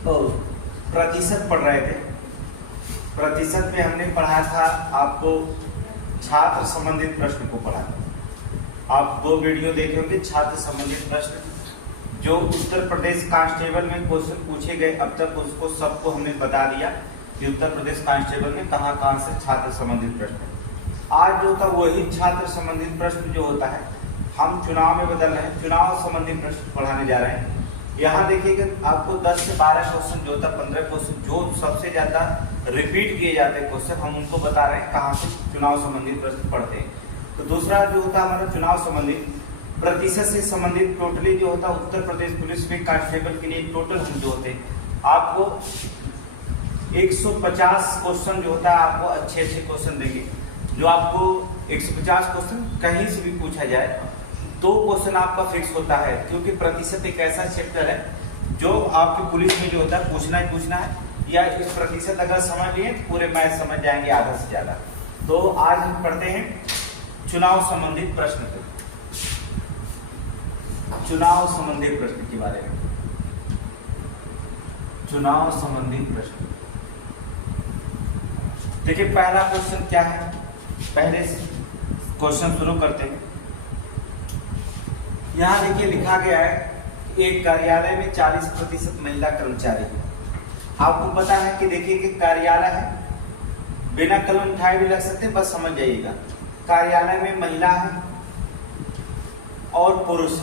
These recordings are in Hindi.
तो प्रतिशत पढ़ रहे थे। प्रतिशत में हमने पढ़ा था आपको छात्र संबंधित प्रश्न को पढ़ा था। आप 2 वीडियो देखे होंगे छात्र संबंधित प्रश्न, जो उत्तर प्रदेश कांस्टेबल में क्वेश्चन पूछे गए अब तक उसको सबको हमने बता दिया कि उत्तर प्रदेश कांस्टेबल में कहाँ से छात्र संबंधित प्रश्न है। आज जो था वही छात्र संबंधित प्रश्न जो होता है हम चुनाव में बदल रहे हैं, चुनाव संबंधित प्रश्न पढ़ाने जा रहे हैं। यहाँ देखिएगा आपको 10 से 12 क्वेश्चन जो होता है 15 क्वेश्चन जो सबसे ज्यादा रिपीट किए जाते हैं क्वेश्चन हम उनको बता रहे हैं कहाँ से चुनाव संबंधित प्रश्न पढ़ते हैं। तो दूसरा जो होता है हमारा चुनाव संबंधित प्रतिशत से संबंधित टोटली जो होता है उत्तर प्रदेश पुलिस में कांस्टेबल के लिए टोटल हम जो होते हैं आपको 150 क्वेश्चन जो होता है आपको अच्छे क्वेश्चन देंगे। जो आपको 150 क्वेश्चन कहीं से भी पूछा जाए 2 क्वेश्चन आपका फिक्स होता है, क्योंकि प्रतिशत एक ऐसा चैप्टर है जो आपकी पुलिस में जो होता है पूछना ही पूछना है, या इस प्रतिशत अगर समझ लिए तो पूरे मैच समझ जाएंगे आधा से ज्यादा। तो आज हम पढ़ते हैं चुनाव संबंधित प्रश्न को, चुनाव संबंधित प्रश्न के बारे में। चुनाव संबंधित प्रश्न देखिए पहला क्वेश्चन क्या है, पहले क्वेश्चन शुरू करते हैं। यहाँ देखिए लिखा गया है एक कार्यालय में 40% महिला कर्मचारी है। आपको पता है कि देखिए कि कार्यालय है, बिना कलम उठाए भी लग सकते, बस समझ जाइएगा। कार्यालय में महिला है और पुरुष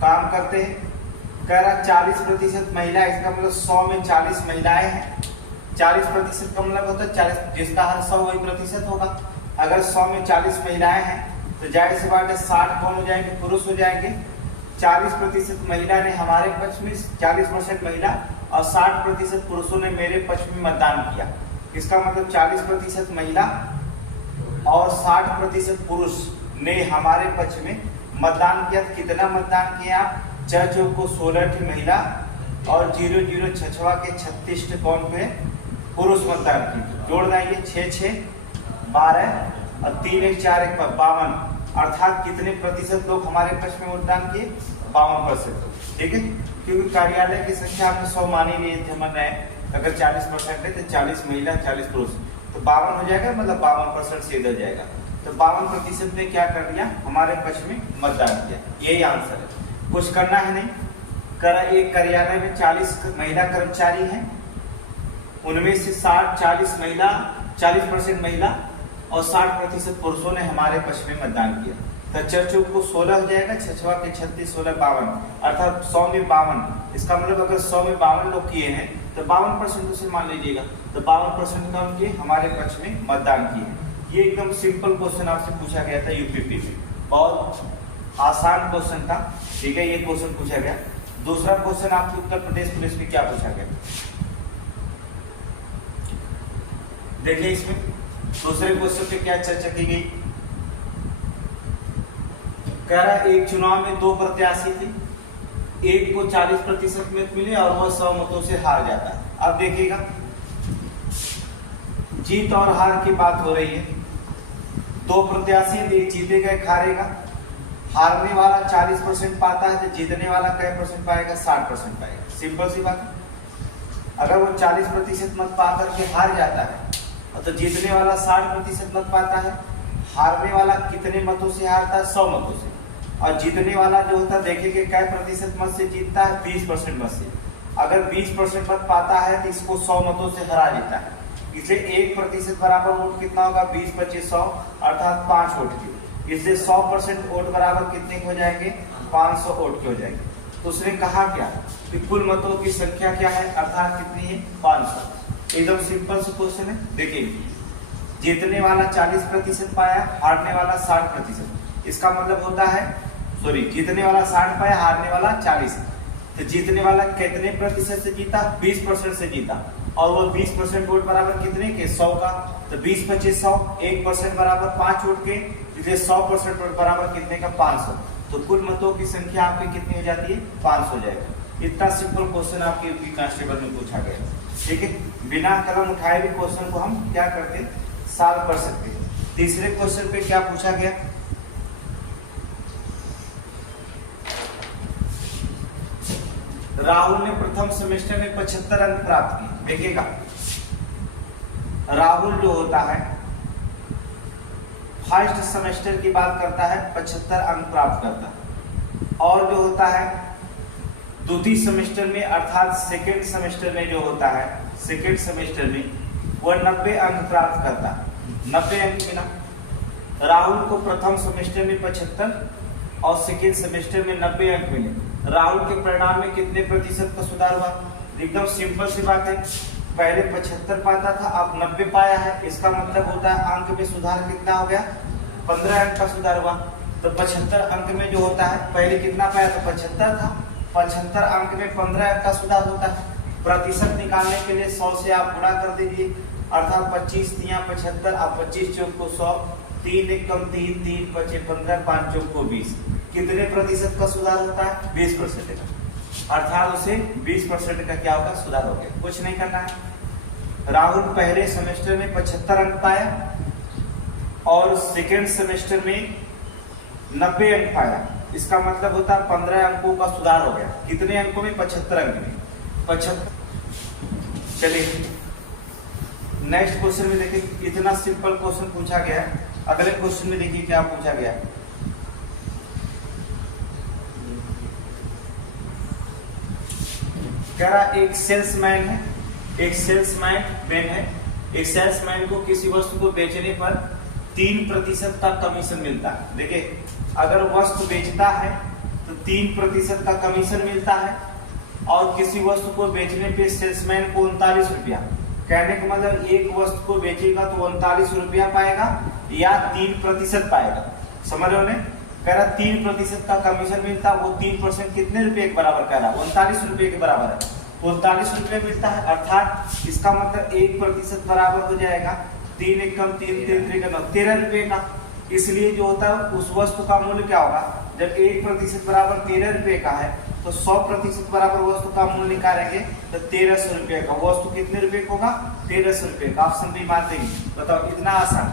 काम करते हैं। कह रहा 40% महिला, इसका मतलब 100 में 40 महिलाएं हैं। 40% का मतलब होता है 40, जिसका हर 100 वही प्रतिशत होगा। अगर 100 में 40 महिलाएं हैं तो जाहिर सी बात है 60 कौन हो जाएंगे, पुरुष हो जाएंगे। 40% महिला ने हमारे पक्ष में, 40% महिला और 60% पुरुषों ने मेरे पक्ष में मतदान किया। इसका मतलब 40% महिला और 60% पुरुष ने हमारे पक्ष में मतदान किया। कितना मतदान किया? 4 चौको 16 महिला और 0 छछवा के 36 कौन पे पुरुष मतदान किए। जोड़ देंगे 6 6 12 और 3 1 4 1 52, अर्थात कितने प्रतिशत लोग हमारे पक्ष में मतदान किए? 52%। ठीक है, क्योंकि कार्यालय की संख्या आपने 100 मान ही लिए थे, मन रहे अगर 40% है तो 40 महिला 40 पुरुष तो 52 हो जाएगा, मतलब 52% सीधा जाएगा। तो 52% ने क्या कर दिया? हमारे पक्ष में मतदान किया। यही आंसर है, कुछ करना है नहीं। एक कार्यालय में 40 महिला कर्मचारी हैं, उनमें से 40% महिला और 60% पुरुषों ने हमारे पक्ष में मतदान किया। तो 4 चौक को 16 हो जाएगा, छछवा के 36 16 52, अर्थात 100 में 52। इसका मतलब अगर 100 में 52 लोग किए हैं तो 52% उसे मान लीजिएगा। तो 52% का उनके हमारे पक्ष में मतदान किए। ये एकदम सिंपल क्वेश्चन आपसे पूछा गया था यूपीपी में, बहुत आसान क्वेश्चन था। ठीक है, ये क्वेश्चन पूछा गया। दूसरा क्वेश्चन आपके उत्तर प्रदेश पुलिस में क्या पूछा गया देखिए। इसमें दूसरे क्वेश्चन पे क्या चर्चा की गई? कह रहा है एक चुनाव में 2 प्रत्याशी थे, एक को 40% मत मिले और वह 100 मतों से हार जाता है। अब देखिएगा जीत और हार की बात हो रही है। 2 प्रत्याशी, एक जीतेगा एक हारेगा। हारने वाला 40% पाता है तो जीतने वाला कै % पाएगा? 60% पाएगा। सिंपल सी बात। अगर वो 40% मत पा करके हार जाता है तो जीतने वाला 60% मत पाता है। हारने वाला कितने मतों से हारता है? 100 मतों से। और जीतने वाला जो होता है देखेंगे कै प्रतिशत मत से जीतता है? 20% मत से। अगर 20% मत पाता है तो इसको 100 मतों से हरा देता है। इसलिए 1% बराबर वोट कितना होगा? 20 25 100, अर्थात 5 वोट के। इसलिए 100% वोट बराबर कितने हो जाएंगे? 500 वोट के हो जाएंगे। तो उसने कहा क्या कि कुल मतों की संख्या क्या है, अर्थात कितनी है? 500। एकदम सिंपल सा क्वेश्चन है। देखिए जीतने वाला 40% पाया, हारने वाला 60%। इसका मतलब होता है जीतने वाला 60 पाया, हारने वाला 40। तो जीतने वाला कितने प्रतिशत से जीता? 20% से जीता। और वो 20% वोट बराबर कितने के? 100 का। तो 20 25 100, 1% बराबर 5 वोट के, इसलिए 100% वोट बराबर कितने का? 500। तो कुल मतों की संख्या आपकी कितनी हो जाती है? 500 हो जाएगा। इतना सिंपल क्वेश्चन आपके यूपी कांस्टेबल में पूछा गया। ठीक है, बिना कलम उठाए भी क्वेश्चन को हम क्या करते हैं? सॉल्व कर सकते हैं। तीसरे क्वेश्चन पे क्या पूछा गया? राहुल ने प्रथम सेमेस्टर में 75 अंक प्राप्त किए। देखिएगा, राहुल जो होता है फर्स्ट सेमेस्टर की बात करता है 75 अंक प्राप्त करता है, और जो होता है द्वितीय सेमेस्टर में अर्थात सेकेंड सेमेस्टर में जो होता है सेकेंड सेमेस्टर में वह 90 अंक प्राप्त करता है। 90 अंक मिला राहुल को प्रथम सेमेस्टर में 75 और सेकेंड सेमेस्टर में 90 अंक मिले। राहुल के परिणाम में कितने प्रतिशत का सुधार हुआ? एकदम सिंपल सी बात है, पहले 75 पाता था, अब 90 पाया है। इसका मतलब होता है अंक में सुधार कितना हो गया? 15 अंक का सुधार हुआ। तो 75 अंक में जो होता है पहले कितना पाया था? 75 था। 75 अंक में 15 अंक का सुधार होता है। प्रतिशत निकालने के लिए 100 से आप गुणा कर दीजिए, अर्थात 25 तिया 75, आप 25 चौक को 100, 3 एकम 3, 3 पचे 15, 5 चौक को 20। कितने प्रतिशत का सुधार होता है? 20% का, अर्थात उसे 20% का क्या होगा? सुधार हो गया। कुछ नहीं करना है। राहुल पहले सेमेस्टर में 75 अंक पाया और सेकेंड सेमेस्टर में 90 अंक पाया। इसका मतलब होता है 15 अंकों का सुधार हो गया। कितने अंकों में? 75 अंक में 75। चलिए नेक्स्ट क्वेश्चन में देखिए, इतना सिंपल क्वेश्चन पूछा गया है। अगले क्वेश्चन में देखिए क्या पूछा गया है। कह रहा एक सेल्समैन है, एक सेल्समैन है, एक सेल्समैन को किसी वस्तु को बेचने पर 3% का कमीशन मिलता है। देखिए, अगर वस्तु बेचता है तो 3% का कमीशन मिलता है, और किसी वस्तु को बेचने पे सेल्समैन को 39 रुपया, कहने का मतलब एक वस्तु को बेचेगा तो 39 रुपया पाएगा या 3% पाएगा। समझ रहे हो? कह रहा 3% का कमीशन मिलता, वो 3% कितने रुपए के बराबर कह रहा? 39 रुपये के बराबर है। 39 रुपये मिलता है, अर्थात इसका मतलब 1% बराबर हो जाएगा 3 एकम 3, 3 त्रिक 13 रुपये का। इसलिए जो होता है उस वस्तु का मूल्य क्या होगा? जब 1% बराबर 13 रुपये का है तो 100% बराबर वस्तु का मूल्य निकालेंगे तो 1300 रुपये का। वस्तु कितने रुपये का होगा? 1300 रुपये का। ऑप्शन भी मार देंगे। बताओ, इतना आसान,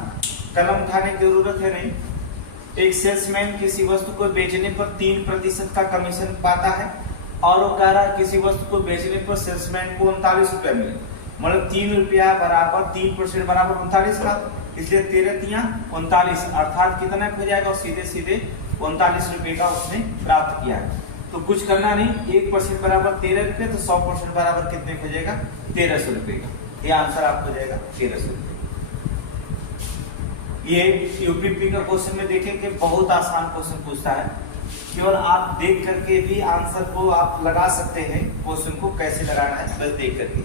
कलम उठाने की जरूरत है नहीं। एक सेल्समैन किसी वस्तु को बेचने पर 3% का कमीशन पाता है, और वो कह रहा है किसी वस्तु को बेचने पर सेल्समैन को 39 रुपया मिले। मतलब 3 रुपया बराबर 3% बराबर 39 का, इसलिए 13 तिया 39, अर्थात कितना हो जाएगा? और सीधे सीधे 39 रुपये का उसने प्राप्त किया है। तो कुछ करना नहीं, 1% बराबर 13 रुपये, तो 100% बराबर कितने हो जाएगा? 1300 रुपये का। ये आंसर आपको हो जाएगा 1300 रुपये। ये यूपीपी का क्वेश्चन में देखें कि बहुत आसान क्वेश्चन पूछता है, केवल आप देख करके भी आंसर को आप लगा सकते हैं। क्वेश्चन को कैसे लगाना है बस देख करके।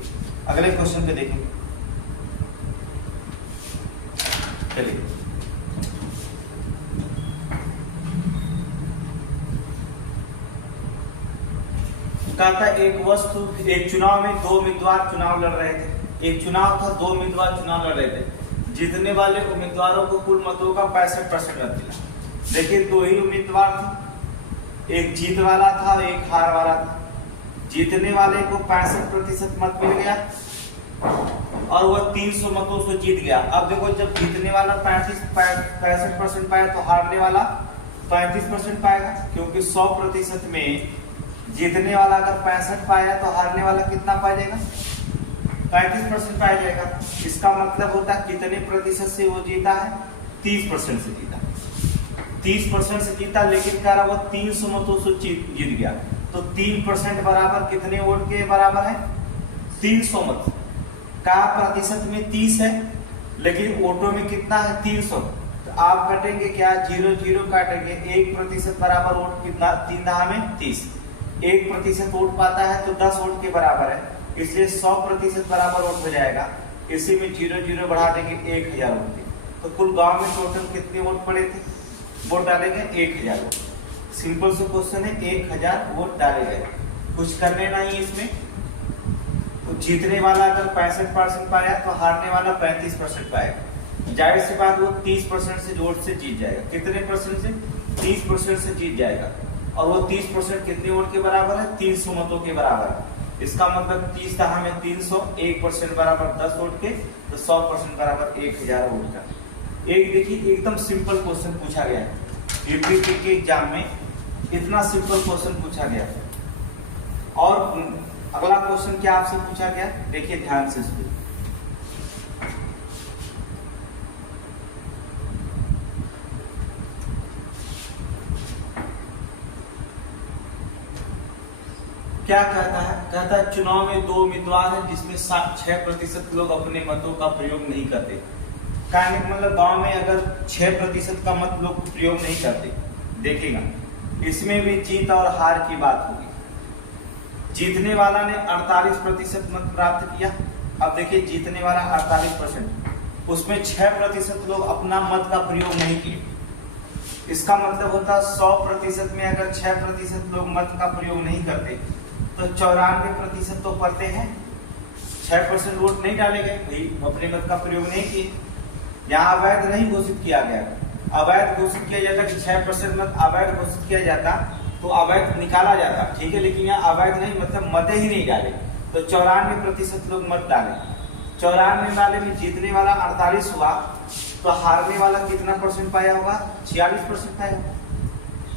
अगले क्वेश्चन पे देखेंगे। चलिए, कहता एक चुनाव में 2 उम्मीदवार चुनाव लड़ रहे थे। एक चुनाव था, 2 उम्मीदवार चुनाव लड़ रहे थे। जीतने वाले उम्मीदवारों को कुल मतों का 65% मत मिला। देखिए, 2 ही उम्मीदवार थे, एक जीत वाला था और एक हार वाला था। जीतने वाले को 65% मत मिल गया और वह 300 मतों से जीत गया। अब देखो, जब जीतने वाला 65% पाया तो हारने वाला 35% पाएगा, क्योंकि 100% में जीतने वाला अगर 65 पाया तो हारने वाला कितना पाएगा? 35% पाया जाएगा। इसका मतलब होता है कितने प्रतिशत से वो जीता है? 30% से जीता। 30% से जीता, लेकिन कह रहा वो 300 मतों से जीत गया। तो 3% बराबर कितने वोट के बराबर है? 300 मत का प्रतिशत में 30 है, लेकिन वोटों में कितना है? 300। तो आप कटेंगे क्या? 0 0 काटेंगे। 1% बराबर वोट कितना? 3 दहा में 30। 1% वोट पाता है तो 10 वोट के बराबर है, इसलिए 100% बराबर वोट हो जाएगा। इसी में 0 0 बढ़ा देंगे 1000 वोट के। तो कुल गांव में टोटल कितने वोट पड़े थे? वोट डालेंगे 1000 वोट। सिंपल से क्वेश्चन है, 1000 वोट डाले गए। कुछ करने नहीं इसमें। तो जीतने वाला अगर 65% पाया तो हारने वाला 35% पाएगा। जाहिर सी बात, वो 30% से वोट से जीत जाएगा। कितने परसेंट से? 30% से जीत जाएगा। और वो 30% कितने वोट के बराबर है? 300 मतों के बराबर है। इसका मतलब 30 दहा में 300, 1% बराबर 10 वोट के, तो 100% बराबर 1000 वोट का। एक देखिए, एकदम सिंपल क्वेश्चन पूछा गया है यूपीपी के एग्जाम में। इतना सिंपल क्वेश्चन पूछा गया है और अगला क्वेश्चन क्या आपसे पूछा गया, देखिए ध्यान से सुनिए। क्या कहता है, कहता है चुनाव में 2 उम्मीदवार है जिसमें 6% लोग अपने मतों का प्रयोग नहीं करते। कहने का मतलब गांव में अगर 6% का मत लोग प्रयोग नहीं करते, देखिएगा इसमें भी जीत और हार की बात होगी। जीतने वाला ने 48% मत प्राप्त किया। अब देखिए जीतने वाला 48%, उसमें 6% लोग अपना मत का प्रयोग नहीं किए। इसका मतलब होता है 100% में अगर 6% लोग मत का प्रयोग नहीं करते तो 94% तो करते हैं, 6% वोट नहीं डाले गए, भाई अपने मत का प्रयोग नहीं किए। यहाँ अवैध नहीं घोषित किया गया, अवैध घोषित किया जाता कि 6% मत अवैध घोषित किया जाता तो अवैध निकाला जाता, ठीक है, लेकिन यहाँ अवैध नहीं, मतलब मत ही नहीं डाले, तो 94% लोग मत डाले। 94 वाले में जीतने वाला 48 हुआ, तो हारने वाला कितना परसेंट पाया होगा, 46% पाया होगा,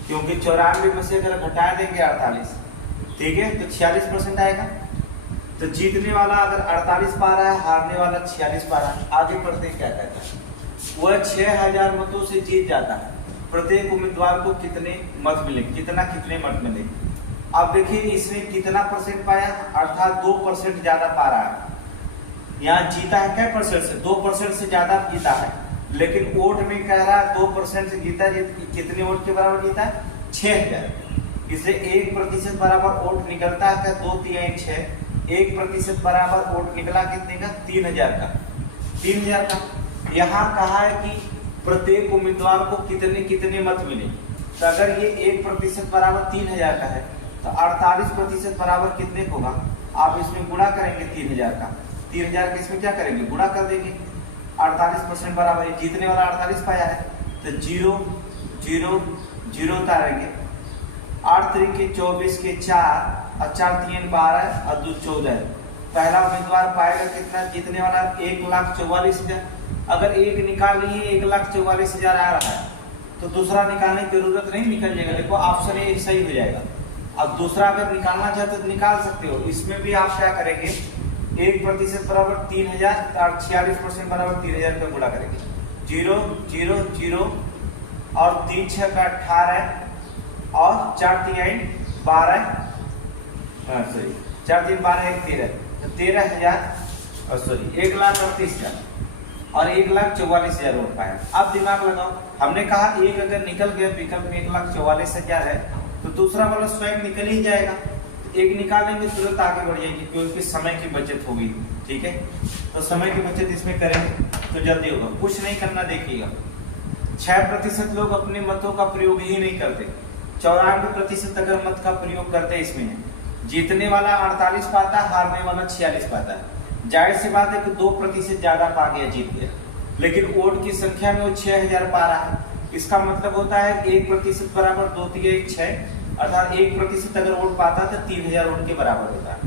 क्योंकि 94 में से अगर घटा देंगे 48, ठीक है, तो 46% आएगा। तो जीतने वाला अगर 48 पा रहा है, हारने वाला 46 पा रहा है। आगे बढ़ते हैं, क्या कहता है, वह 6000 मतों से जीत जाता है। प्रत्येक उम्मीदवार को कितने मत मिले, कितने मत मिले। अब देखिए इसमें कितना परसेंट पाया, अर्थात 2% ज्यादा पा रहा है। यहाँ जीता है क्या परसेंट से, 2% से ज्यादा जीता है, लेकिन वोट में कह रहा है 2% से जीता, कितने वोट के बराबर जीता है, 6000। इसे 1% बराबर वोट निकलता है क्या, 2 3 6, 1% बराबर वोट निकला कितने का, 3000 का, 3000 का। यहाँ कहा है कि प्रत्येक उम्मीदवार को कितने मत मिले, तो अगर ये 1% बराबर 3000 का है तो 48% बराबर कितने होगा, आप इसमें गुणा करेंगे 3000 का, 3000 का इसमें क्या करेंगे, गुणा कर देंगे। 48% बराबर, जीतने वाला 48 पाया है, तो 0 0 0 उतारेंगे, 8 3 के 24 के 4 और 4 3 12 और 2 14। पहला उम्मीदवार पाएगा कितना, जीतने वाला 1,44,000। अगर एक निकाल लिए 1,44,000 आ रहा है तो दूसरा निकालने की जरूरत नहीं, निकल जाएगा। देखो ऑप्शन ए सही हो जाएगा। अब दूसरा अगर निकालना चाहते तो निकाल सकते हो। इसमें भी आप क्या करेंगे, 1% बराबर 3000 और 46% बराबर 3000 का गुणा करेंगे, 0 0 0 और 3 6 का 18 और 4 3 12, सॉरी 4 3 12 1 13, 13,000 सॉरी 1,38,000 और 1,44,000 वोट पाया। अब दिमाग लगाओ, हमने कहा एक अगर निकल गया विकल्प में 1,44,000 है तो दूसरा वाला स्वयं निकल ही जाएगा। एक निकालेंगे तुरंत आगे बढ़ जाएगी, क्योंकि समय की बचत होगी, ठीक है। तो समय की बचत इसमें करेंगे तो जल्दी होगा, कुछ नहीं करना। देखिएगा 6% लोग अपने मतों का प्रयोग ही नहीं करते, 94% अगर मत का प्रयोग करते इसमें है। जीतने वाला 48 पाता है, हारने वाला 46 पाता है। जाहिर सी बात है कि 2% ज्यादा पा गया, जीत गया, लेकिन वोट की संख्या में वो 6000 पा रहा है। इसका मतलब होता है 1% बराबर 2 3 6, अर्थात 1% अगर वोट पाता तो 3000 वोट के बराबर होता है।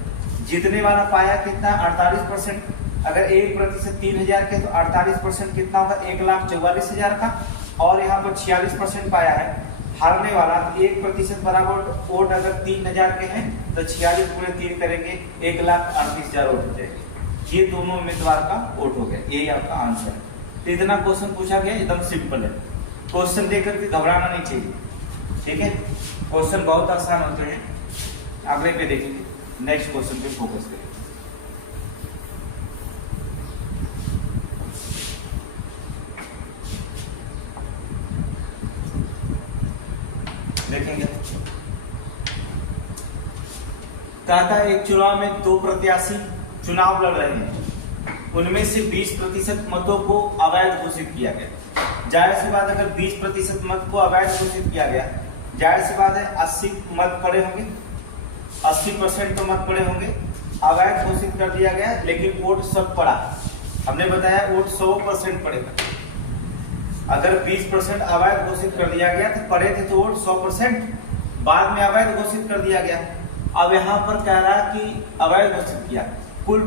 जीतने वाला पाया कितना, 48%। अगर 1% 3000 के तो 48% कितना होगा, 1,44,000 का, और यहाँ पर 46% पाया है। हारने वाला 1% बराबर वोट अगर 3000 के हैं तो 46 गुणे 3 करेंगे, 1,38,000 वोट हो जाएंगे। ये दोनों उम्मीदवार का वोट हो गया, यही आपका आंसर है। तो इतना क्वेश्चन पूछा गया, एकदम सिंपल है। क्वेश्चन देखकर के घबराना नहीं चाहिए, ठीक है। क्वेश्चन बहुत आसान होते हैं। अगले पे देखेंगे, नेक्स्ट क्वेश्चन पे फोकस करेंगे। देखेंगे, कहता है एक चुनाव में 2 प्रत्याशी चुनाव लड़ रहे हैं, उनमें से 20% मतों को अवैध घोषित किया गया। जाहिर सी बात, अगर 20% मत को अवैध घोषित किया गया, जाहिर सी बात है 80 मत पड़े होंगे, 80% तो मत पड़े होंगे। अवैध घोषित कर दिया गया, लेकिन वोट सब पड़ा। हमने बताया वोट 100% पड़ेगा। अगर 20% अवैध घोषित कर दिया गया तो पड़े थे तो वोट 100%, बाद में अवैध घोषित कर दिया गया। अब यहाँ पर कह रहा है कि अवैध घोषित किया, कुल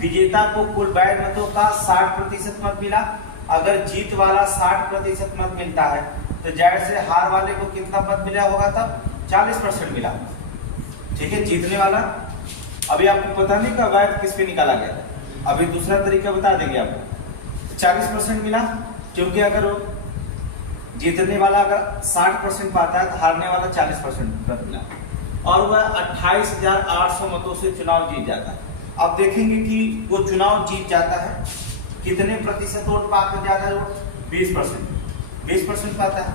विजेता को कुल वैध मतों का 60% मत मिला। अगर जीत वाला 60% मत मिलता है तो जाहिर से हार वाले को कितना मत मिला होगा, तब 40% मिला, ठीक है, जीतने वाला। अभी आपको पता नहीं कि अवैध किस पे निकाला गया, अभी दूसरा तरीका बता देंगे आपको। 40% मिला, क्योंकि अगर वो जीतने वाला अगर 60% पाता है तो हारने वाला 40% मिला, और वह 28,800 मतों से चुनाव जीत जाता है। अब देखेंगे कि वो चुनाव जीत जाता है, कितने प्रतिशत वोट पाकर जाता है? 20% पाता है।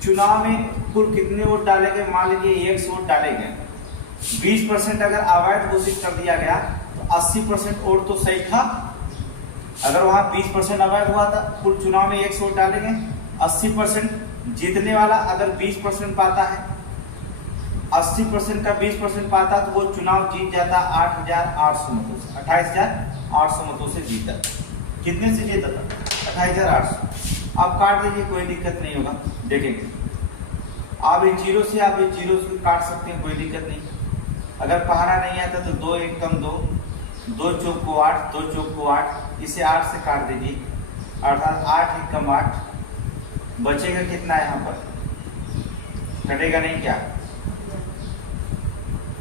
चुनाव में कुल कितने वोट डाले गए? मान लीजिए 100 वोट डाले गए, 20% अगर अवैध घोषित कर दिया गया तो 80% वोट तो सही था। अगर वहां 20% अवैध हुआ था, कुल चुनाव में 100 वोट डाले गए, 80% जीतने वाला अगर 20% पाता है, 80% का 20% पाता तो वो चुनाव जीत जाता 8,800 मतों से, 28,800 मतों से जीता। कितने से जीता था? 28,800। आप काट दीजिए, कोई दिक्कत नहीं होगा। देखेंगे आप एक जीरो से काट सकते हैं, कोई दिक्कत नहीं। अगर पहाड़ा नहीं आता तो 2 1 कम 2, 2 चौक को 8, 2 चौक को 8, इसे 8 से काट दीजिए, अर्थात 8 1 कम 8, बचेगा कितना? यहाँ पर कटेगा नहीं क्या?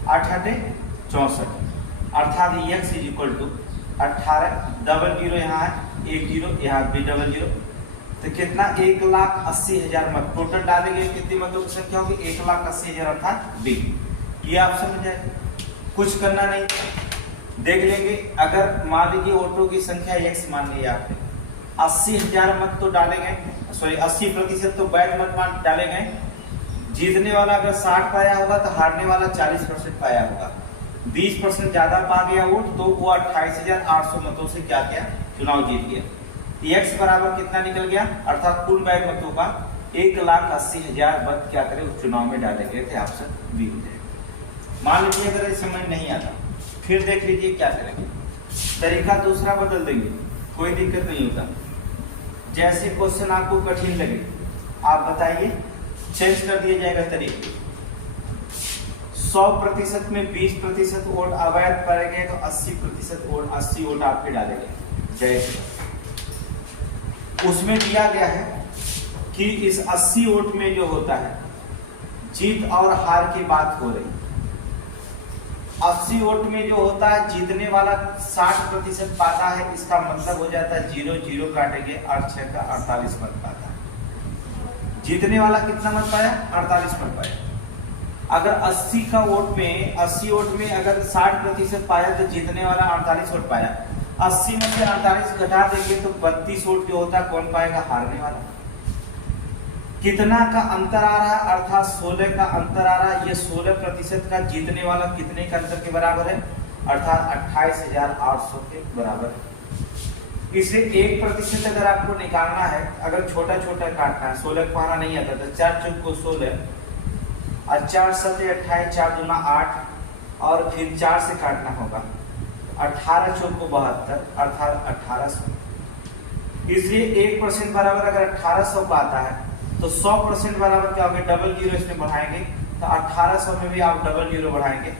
8 8 64, अर्थात x equal to 18, double zero यहाँ है, 1 0 यहाँ भी डबल जीरो, तो कितना? 1,80,000 मत टोटल डालेंगे, कितनी मतों की संख्या होगी? 1,80,000 अर्थात बी। ये आप समझ जाए, कुछ करना नहीं, देख लेंगे। अगर मान लीजिए वोटों की संख्या x मान ली आपने, 80,000 मत तो डाले गए, सॉरी 80% तो वैध मत मान डाले गए। जीतने वाला अगर 60 पाया होगा तो हारने वाला 40% पाया होगा, 20% ज्यादा पा गया वोट, तो वो 28,800 मतों से क्या किया? चुनाव जीत गया। x बराबर कितना निकल गया? अर्थात कुल वैध मतों का 1,80,000 मत क्या करे? उस चुनाव में डाले गए थे। ऑप्शन बी हो जाएगा। मान लीजिए अगर इस समझ नहीं आता, फिर देख लीजिए क्या करेंगे, तरीका दूसरा बदल देंगे, कोई दिक्कत नहीं होता। जैसे क्वेश्चन आपको कठिन लगे आप बताइए, चेंज कर दिया जाएगा तरीके। 100% में 20% वोट अवैध पड़ेंगे तो 80% वोट, 80 वोट आपके डाले गए। जैसे उसमें दिया गया है कि इस 80 वोट में जो होता है, जीत और हार की बात हो रही। 80 वोट में जो होता है, जीतने वाला 60% पाता है, इसका मतलब हो जाता है 0 0 काटेंगे, 8 6 का 48 मत पाता है। जीतने वाला कितना मत पाया? 48 मत पाया। अगर 80 का वोट में, 80 वोट में अगर 60% पाया तो जीतने वाला 48 वोट पाया। 80 में से 48 घटा देंगे तो 32 वोट जो होता है कौन पाएगा? हारने वाला। कितना का अंतर आ रहा है? अर्थात 16 का अंतर आ रहा है। ये 16% का जीतने वाला कितने का अंतर के बराबर है? अर्थात 28,800 के बराबर है। इसे 1% अगर आपको निकालना है, अगर छोटा छोटा काटना है, 16 को पाना नहीं आता तो 4 चौक को 16 और 4 7 28, 4 दूना 8, और फिर 4 से काटना होगा, 18 चौक को 72, अर्थात 1800। इसलिए 1% बराबर अगर 1800 का आता है तो 100% बराबर क्या होगा? डबल जीरो इसमें बढ़ाएंगे तो 1800 में भी आप डबल जीरो बढ़ाएंगे,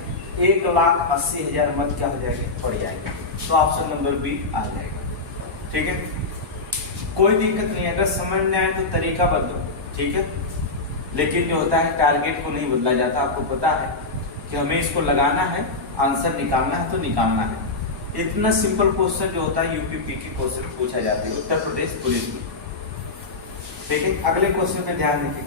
1,80,000 मत क्या हो जाएंगे? पड़ जाएंगे। तो ऑप्शन नंबर बी आ जाएगा। ठीक है, कोई दिक्कत नहीं। अगर समझ में आए तो तरीका बदलो, ठीक है, लेकिन जो होता है टारगेट को नहीं बदला जाता। आपको पता है कि हमें इसको लगाना है, आंसर निकालना है तो निकालना है। इतना सिंपल क्वेश्चन जो होता है यूपीपी के क्वेश्चन पूछा जाता है उत्तर प्रदेश पुलिस में। ठीक है, अगले क्वेश्चन पे ध्यान रखिए।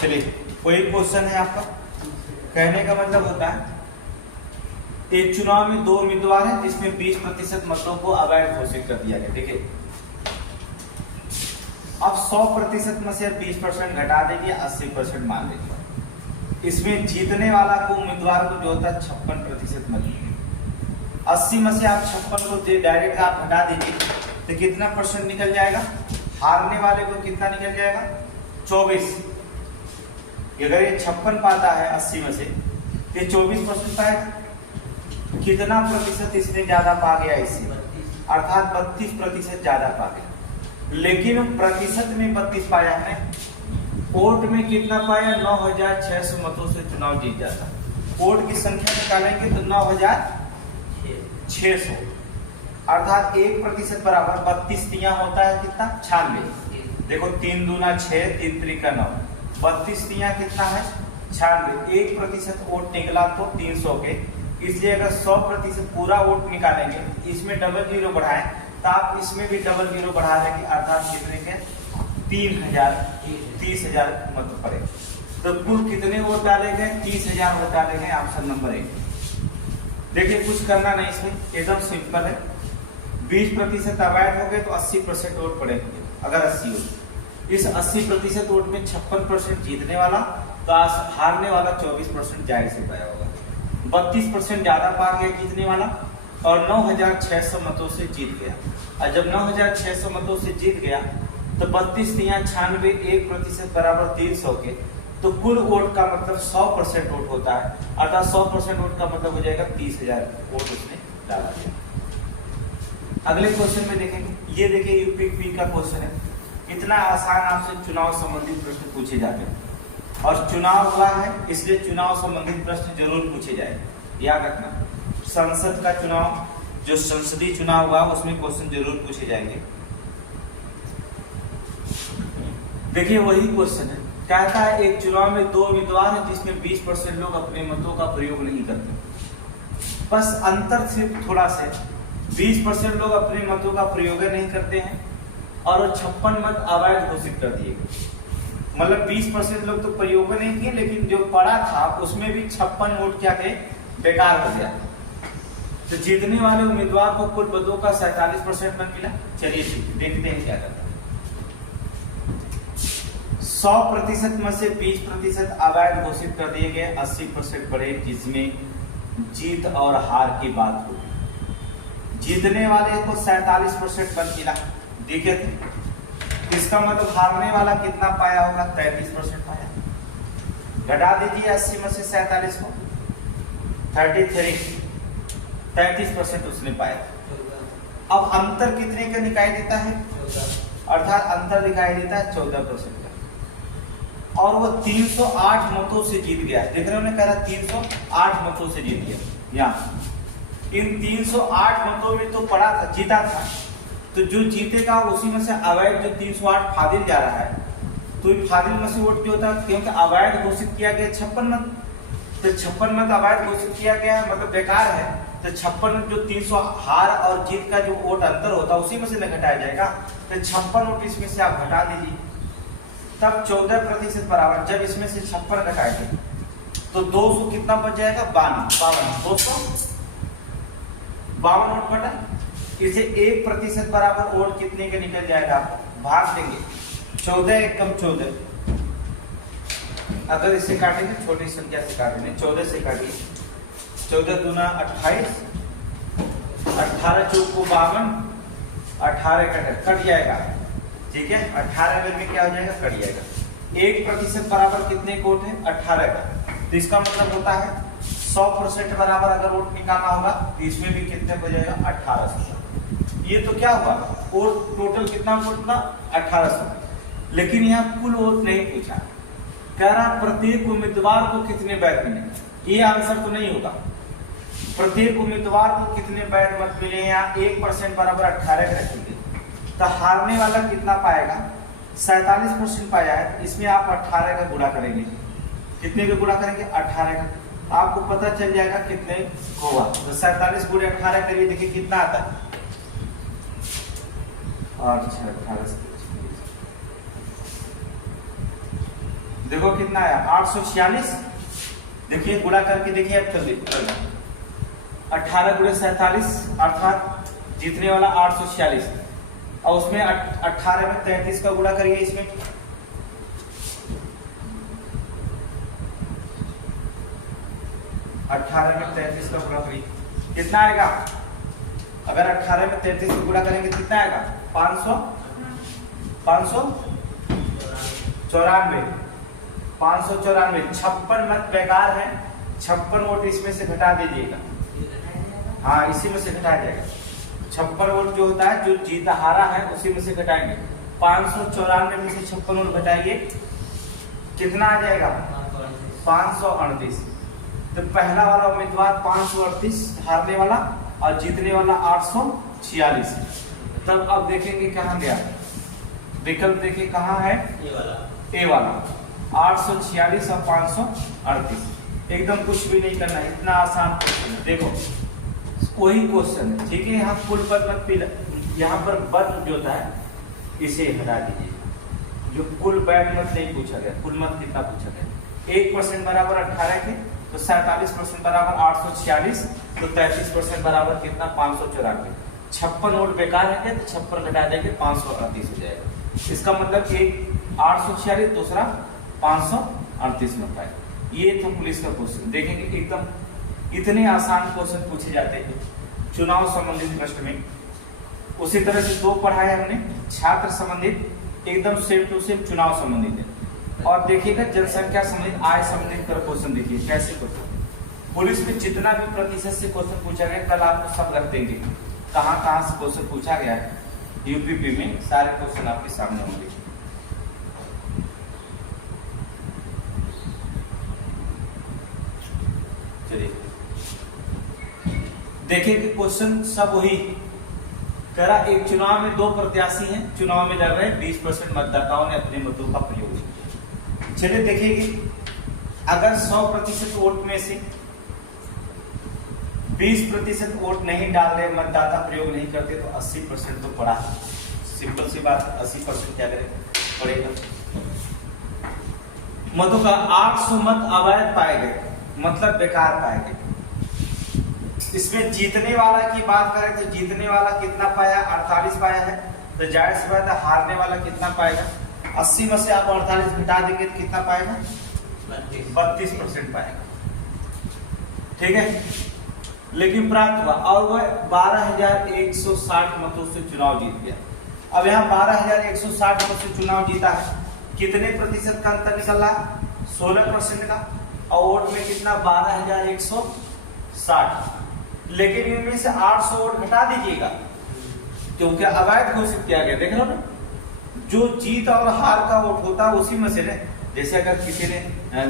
चलिए, कोई क्वेश्चन है आपका? कहने का मतलब होता है एक चुनाव में 2 उम्मीदवार हैं जिसमें 20% मतों को अवैध घोषित कर दिया गया। देखिए, अब 100% में से 20% घटा देंगे, 80% मान लेंगे। इसमें जीतने वाला को, उम्मीदवार को जो होता है 56% मत देंगे। 80 में से आप 56 को डायरेक्ट आप हटा दीजिए तो कितना परसेंट निकल जाएगा? हारने वाले को कितना निकल जाएगा? 24। अगर ये 56 पाता है 80 में से, ये 24% पाएगा। कितना प्रतिशत इसने ज्यादा पा गया? इसी अर्थात 32% ज्यादा पा गया। लेकिन प्रतिशत में 32 पाया है, वोट में कितना पाया? 9,600 मतों से चुनाव जीत जाता। वोट की संख्या निकालेंगे तो 9,600, अर्थात 1% बराबर 32 होता है कितना? 96। देखो 3 दूना 6, 3 त्रिका 9, 32 तिया कितना है 96। 1% वोट निकला तो 300 के, इसलिए अगर 100% पूरा वोट निकालेंगे, इसमें डबल जीरो बढ़ाएं तो आप इसमें भी डबल जीरो बढ़ा देंगे, अर्थात कितने के 30,000 मत पड़े। तो कुल कितने वोट डाले गए 30,000 वोट डाले गए, ऑप्शन नंबर 1। देखिए कुछ करना नहीं, इसमें एकदम सिंपल है। 20% अवैध हो गए तो 80% वोट पड़ेंगे। अगर 80 हो, इस 80% वोट में 56% जीतने वाला, तो हारने वाला 24% जाहिर से पाया होगा। 32% ज्यादा पा गया जीतने वाला और 9,600 मतों से जीत गया। और जब 9,600 मतों से जीत गया तो 32 तिया 96, 1% बराबर 300 के, तो कुल वोट का मतलब 100% वोट होता है, अर्थात 100% वोट का मतलब हो जाएगा 30,000 वोट उसने डाला गया। अगले क्वेश्चन में देखेंगे, ये देखिए यूपी का क्वेश्चन है। इतना आसान आपसे चुनाव संबंधित प्रश्न पूछे जाते हैं, और चुनाव हुआ है इसलिए चुनाव संबंधित प्रश्न जरूर पूछे जाएंगे, याद रखना। संसद का चुनाव, जो संसदीय चुनाव हुआ उसमें क्वेश्चन जरूर पूछे जाएंगे। देखिए वही क्वेश्चन है, कहता है एक चुनाव में 2 उम्मीदवार है जिसमें 20% लोग अपने मतों का प्रयोग नहीं करते। बस अंतर सिर्फ थोड़ा से, 20% लोग अपने मतों का प्रयोग नहीं करते हैं और 56 मत अवैध घोषित कर दिए गए। मतलब 20% लोग तो प्रयोग नहीं किए, लेकिन जो पड़ा था उसमें भी 56 वोट क्या थे, बेकार हो गया। तो जीतने वाले उम्मीदवार को कुल मतों का 47% मत मिला। चलिए ठीक, देखते हैं क्या करता है। 100% में से 20% अवैध घोषित कर दिए गए, 80% पड़े जिसमें जीत और हार की बात हो। जीतने वाले को 47% मत मिला, देखे थे। इसका मतलब हारने वाला कितना पाया होगा, 33% पाया। घटा दीजिए 80 में से 47 को, 33% उसने पाया। अब अंतर कितने का दिखाई देता है, अर्थात अंतर दिखाई देता है 14% का, और वो 308 मतों से जीत गया। देख रहे हो, कह रहा 308 मतों से जीत गया। यहाँ इन 308 मतों में तो पड़ा था, जीता था, तो जो जीतेगा उसी में से अवैध जो 308 फादिल जा रहा है, तो फादिल में से वोट क्यों होता है, क्योंकि अवैध घोषित किया गया 56 मत। तो 56 मत अवैध घोषित किया गया है, मतलब बेकार है। तो 56 जो 300 हार और जीत का जो वोट अंतर होता है उसी में से न घटाया जाएगा। तो 56 वोट इसमें से आप घटा दीजिए, तब 14% बराबर। जब इसमें से 56 घटाएंगे तो 200 कितना बच जाएगा, 52, 252 वोट बटा। इसे 1% बराबर वोट कितने के निकल जाएगा, आपको भाग देंगे 14 एकम 14। अगर इसे काटेंगे छोटी संख्या से काटेंगे, 14 से काटिए, 14 दूना 28, 18 चौक को 52, 18 कट जाएगा, ठीक है। 18 में क्या हो जाएगा, कट जाएगा। 1% बराबर कितने का वोट है, 18 का। तो इसका मतलब होता है 100% बराबर अगर वोट निकालना होगा तो इसमें भी कितने हो जाएगा, 1800। ये तो क्या हुआ, वोट टोटल कितना वोट था, 1800। लेकिन यहाँ कुल वोट नहीं पूछा, कह रहा प्रत्येक उम्मीदवार को कितने बैठ मिले। ये आंसर तो नहीं होगा, प्रत्येक उम्मीदवार को कितने बैठ मत मिले। यहाँ 1% बराबर 18 रखेंगे, तो हारने वाला कितना पाएगा, 47% पाया है। इसमें आप 18 का गुणा करेंगे, कितने का गुणा करेंगे, 18 का। आपको पता चल जाएगा कितने होगा। तो 47 गुणे 18 करिए, देखिए कितना आता है, 18 देखो कितना है, 846। देखिए गुणा करके देखिए, अब कर लीजिए 18 गुणे 47, अर्थात जीतने वाला 846, और उसमें 18 में 33 का गुणा करिए। इसमें 18 में 33 का गुणा करिए, कितना आएगा। अगर 18 में 33 का गुणा करेंगे कितना आएगा, 594। 56 मत बेकार है, 56 वोट इसमें से घटा दीजिएगा। हाँ, इसी में से घटाया जाएगा। 56 वोट जो होता है, जो जीता हारा है उसी में से घटाएंगे। 594 में से 56 वोट घटाइए, कितना आ जाएगा, 538। तो पहला वाला उम्मीदवार 538 हारने वाला, और जीतने वाला 846। तब अब देखेंगे कहाँ गया, विकल्प देखिए कहाँ है, ए वाला 846 और 538। एकदम कुछ भी नहीं करना है, इतना आसान क्वेश्चन है। देखो वही क्वेश्चन है, ठीक है। यहाँ कुल पद मत, यहाँ पर बद जो होता है इसे हटा दीजिए। जो कुल बैठ मत नहीं पूछा गया, कुल मत कितना पूछा गया, 1% बराबर 18 के, तो 47% बराबर 846, तो 33% बराबर कितना 594। 56 नोट बेकार है तो 56 घटा देंगे 538 हो जाएगा। इसका मतलब एक 846, दूसरा 538 में पाए। ये तो पुलिस का क्वेश्चन देखेंगे, एकदम इतने आसान क्वेश्चन पूछे जाते हैं चुनाव संबंधित प्रश्न में। उसी तरह से दो पढ़ाए हमने, छात्र संबंधित एकदम सेम टू सेम चुनाव संबंधित है। और देखिएगा जनसंख्या संबंधित, आय संबंधित कर क्वेश्चन देखिए कैसे क्वेश्चन। पुलिस में जितना भी प्रतिशत से क्वेश्चन पूछा गया कल आपको सब रख देंगे, कहाँ कहाँ से क्वेश्चन पूछा गया है। यूपीपी में सारे क्वेश्चन आपके सामने होंगे। चलिए देखिए कि क्वेश्चन सब वही करा। एक चुनाव में दो प्रत्याशी हैं, चुनाव में लड़ रहे 20% मतदाताओं ने अपने मतों का प्रयोग किया। चलिए देखिए अगर 100% वोट में से 20% वोट नहीं डाल रहे, मतदाता प्रयोग नहीं करते, तो 80% तो पड़ा। सिंपल सी बात, 80% क्या करेगा, पड़ेगा। मतों का 800 मत अवैध पाए गए, मतलब बेकार पाए गए। इसमें जीतने वाला की बात करें तो जीतने वाला कितना पाया, 48 पाया है। तो जाहिर सी बात है हारने वाला कितना पाएगा, 80 में से आप 48 घटा देंगे तो कितना पाएगा, 32% पाएगा। ठीक है, लेकिन प्राप्त हुआ और वह 12,160 मतों से चुनाव जीत गया। अब यहाँ 12,160 मतों से चुनाव जीता है, कितने प्रतिशत का अंतर निकल रहा, 16% का। और वोट में कितना, 12,160। लेकिन इनमें से 800 वोट घटा दीजिएगा क्योंकि अवैध घोषित किया गया। देख लो ना, जो जीत और हार का वोट होता है उसी में से ने, जैसे अगर किसी ने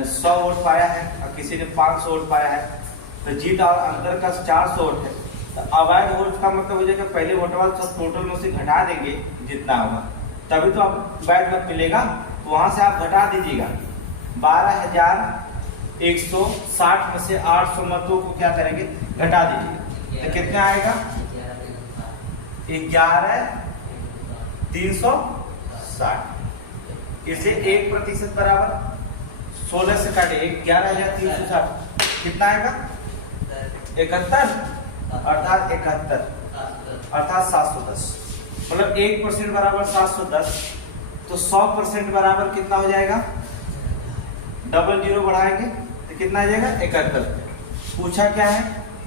100 वोट पाया है और किसी ने 500 वोट पाया है, तो जीत और अंतर का 400 वोट है। तो अवैध वोट का मतलब हो जाएगा पहले वोट वाला सब टोटल में से घटा देंगे जितना होगा, तभी तो आप वैध मत मिलेगा। तो वहां से आप घटा दीजिएगा 12,160 में से 800 मतों को क्या करेंगे, घटा दीजिएगा। तो कितना आएगा, 11,360। इसे 1% बराबर 16 से काटे 11,360, कितना आएगा, 71, अर्थात 71 अर्थात 710। मतलब 1% बराबर 710। तो 100% बराबर कितना हो जाएगा, डबल जीरो बढ़ाएंगे तो कितना आ जाएगा, 71। पूछा क्या है,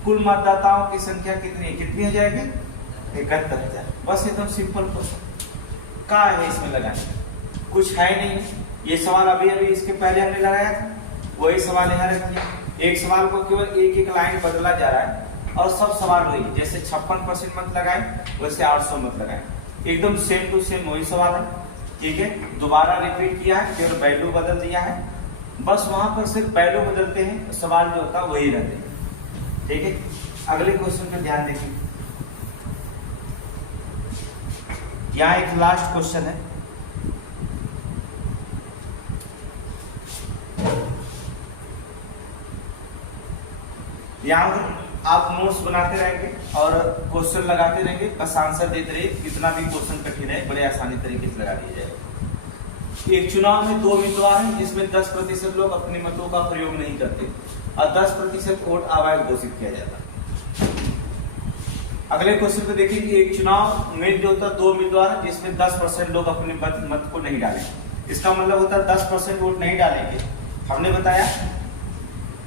कुल मतदाताओं की संख्या कितनी हो जाएगी, 71,000। बस एकदम सिंपल क्वेश्चन। क्या है इसमें लगाने, कुछ है नहीं। ये सवाल अभी इसके पहले हमने लगाया था, वही सवाल यहाँ रख दिया। एक सवाल को केवल एक एक लाइन बदला जा रहा है और सब सवाल वही, जैसे 56% मत लगाए वैसे 800 मत लगाए, एकदम सेम टू सेम वही सवाल है। ठीक है, दोबारा रिपीट किया है, केवल वैल्यू बदल दिया है, बस वहां पर सिर्फ वैल्यू बदलते हैं, सवाल जो होता है वही रहते हैं। ठीक है, अगले क्वेश्चन पर ध्यान देखिए। यहाँ एक लास्ट क्वेश्चन है, यहाँ आप नोट्स बनाते रहेंगे और क्वेश्चन लगाते रहेंगे, बस आंसर देते रहिए। कितना भी क्वेश्चन कठिन है बड़े आसानी तरीके से लगा दिया जाएगा। एक चुनाव में 2 उम्मीदवार हैं जिसमें 10% लोग अपने मतों का प्रयोग नहीं करते और 10% वोट अवैध घोषित किया जाता है। अगले क्वेश्चन पे देखिए कि एक चुनाव में जो होता है 2 उम्मीदवार हैं जिसमें 10% लोग अपने मत को नहीं डालेंगे। इसका मतलब होता है 10% वोट नहीं डालेंगे, हमने बताया।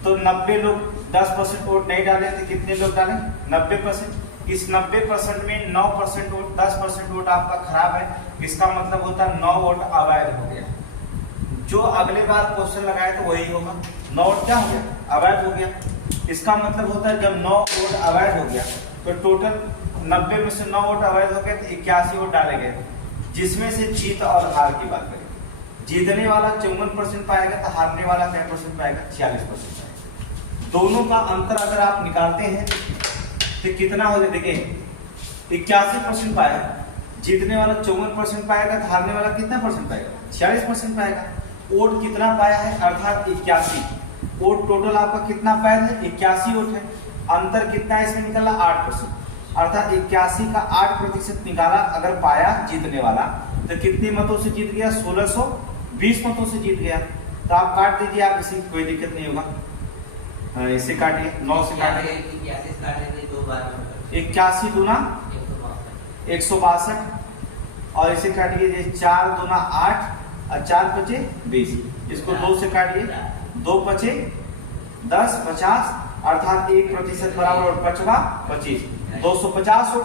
तो 90 लोग 10% वोट नहीं डाले तो कितने लोग डालें, 90%। इस 90% में 9% वोट, 10% वोट आपका खराब है। इसका मतलब होता है 9 वोट अवैध हो गया। जो अगले बार क्वेश्चन लगाए तो वही होगा, 9 वोट क्या हो गया, अवैध हो गया। इसका मतलब होता है जब 9 वोट अवैध हो गया तो टोटल 90 में से 9 वोट अवैध हो गए तो 81 वोट डाले गए, जिसमें से जीत और हार की बात करें। जीतने वाला 54% पाएगा तो हारने वाला क्या % पाएगा, 46%। दोनों का अंतर अगर आप निकालते हैं तो कितना हो जाए, देखिए 81% पाया जीतने वाला 54% पाएगा, तो हारने वाला कितना परसेंट पाएगा? 46% पाएगा। वोट कितना पाया है? अर्थात 81। वोट टोटल आपका कितना पाया है? 81 वोट है। अंतर कितना है इसमें निकला? 8%। अर्थात 81 का 8% निकाला अगर पाया जीतने वाला, तो कितने मतों से जीत गया? 1620 मतों से जीत गया। तो आप काट दीजिए, आप इसी कोई दिक्कत नहीं होगा। इसे काटिए, 9 से काटिए। 81 दूना 162 और इसे काटिए 4 दूना 8 और 4 पचे 20। इसको 2 से काटिए, 2 पचे 10, 50 अर्थात 1% बराबर और 25 250 हो।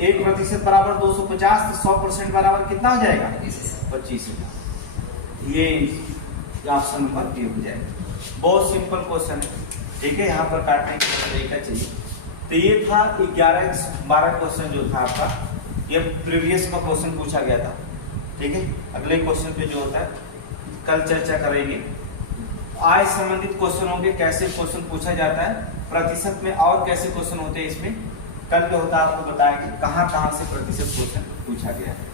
1% बराबर 250, तो 100% बराबर कितना हो जाएगा? 25। ये ऑप्शन नंबर ए हो जाएगा। बहुत सिंपल क्वेश्चन है, ठीक है। यहाँ पर काटने का तरीका चाहिए। तो ये था 11-12 क्वेश्चन जो था आपका, ये प्रीवियस का क्वेश्चन पूछा गया था, ठीक है। अगले क्वेश्चन पे जो होता है कल चर्चा करेंगे। आय संबंधित क्वेश्चन होंगे, कैसे क्वेश्चन पूछा जाता है, प्रतिशत में और कैसे क्वेश्चन होते हैं इसमें कल जो होता है आपको बताएंगे, कहाँ कहाँ से प्रतिशत क्वेश्चन पूछा गया है।